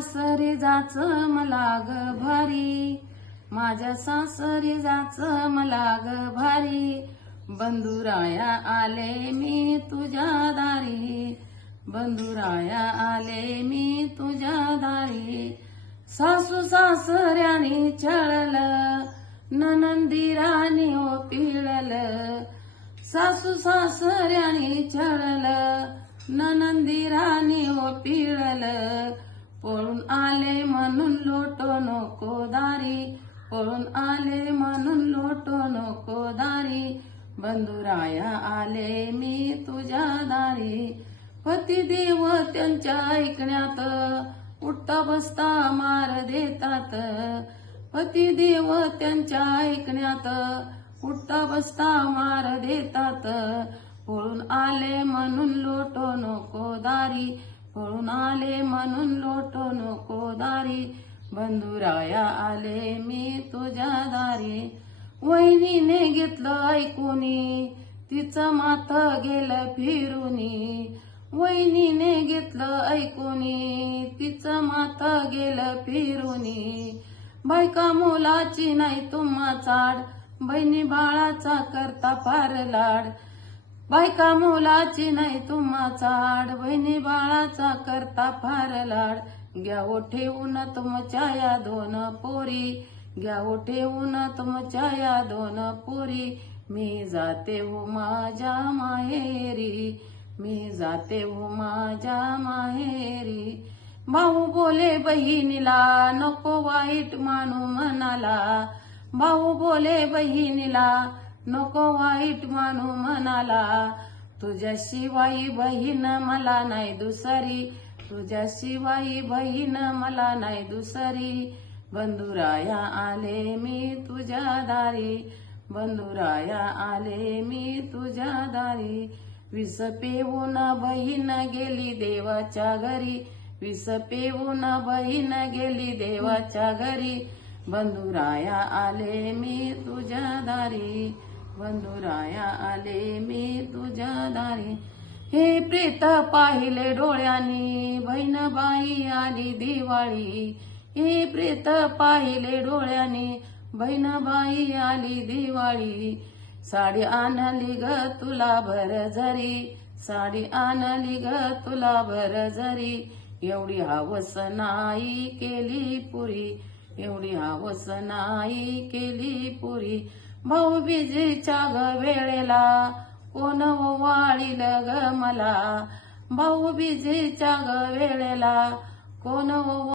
सासरी जाच मला ग भारी, माझ्या सासरी जाच मला ग भारी. बंधुराया आले मी तुझ्या दारी, बंधुराया आले मी तुझ्या दारी. सासू सासऱ्यानी छळल, ननंदीरानी ओ पिळल. सासू सासऱ्यानी छळल, ननंदीरानी ओ पिळल. पळून आले म्हणून लोटो नको दारी, पळून आले म्हणून लोटो नको दारी. बंधुराया आले मी तुझ्या दारी. पतिदेव त्यांच्या ऐकण्यात उठता बसता मार देतात. पतिदेव त्यांच्या ऐकण्यात उठता बसता मार देतात. पळून आले म्हणून लोटो नको दारी, पळून आले म्हणून लोटो नको दारी. बंधुराया आले मी तुझ्या दारी. वहिनीने घेतलं ऐकूनी, तिचं माथ गेलं फिरूनी. वहिनीने घेतलं ऐकूनी, तिचं माथ गेलं फिरूनी. बायका मुलाची नाही तुम्हा चाड, बहिणी बाळाचा करता फार लाड. बायका मुलाची नाही तुम्हा चाड, बहिणी बाळाचा करता फार लाड. घ्या ओ ठेवून तुमच्या या दोन पोरी, घ्या ओ ठेवून तुमच्या या दोन पोरी. मी जाते हो माझ्या माहेरी, मी जाते हो माझ्या माहेरी. भाऊ बोले बहिणीला नको वाईट मानू मनाला, भाऊ बोले बहिणीला नको वाईट मानू मनाला. तुझ्याशिवाय बहीण मला नाही दुसरी, तुझ्याशिवाय बहीण मला नाही दुसरी. बंधुराया आले मी तुझ्या दारी, बंधुराया आले मी तुझ्या दारी. विष पेऊन बहीण गेली देवाच्या घरी, विष पेऊन बहीण गेली देवाच्या घरी. बंधुराया आले मी तुझ्या दारी, बंधुराया आले मी तुझ्या दारी. हे प्रेत पाहिले डोळ्यांनी, बहीणबाई आली दिवाळी. हे प्रेत पाहिले डोळ्यांनी, बहीणबाई आली दिवाळी. साडी आणली ग तुला भर झरी, साडी आणली ग तुला भर झरी. एवढी हवस नाही केली पुरी, एवढी हवस नाही केली पुरी. भाऊबीजेच्या ग वेळेला कोण वाळील ग मला, भाऊबीजेच्या ग वेळेला कोण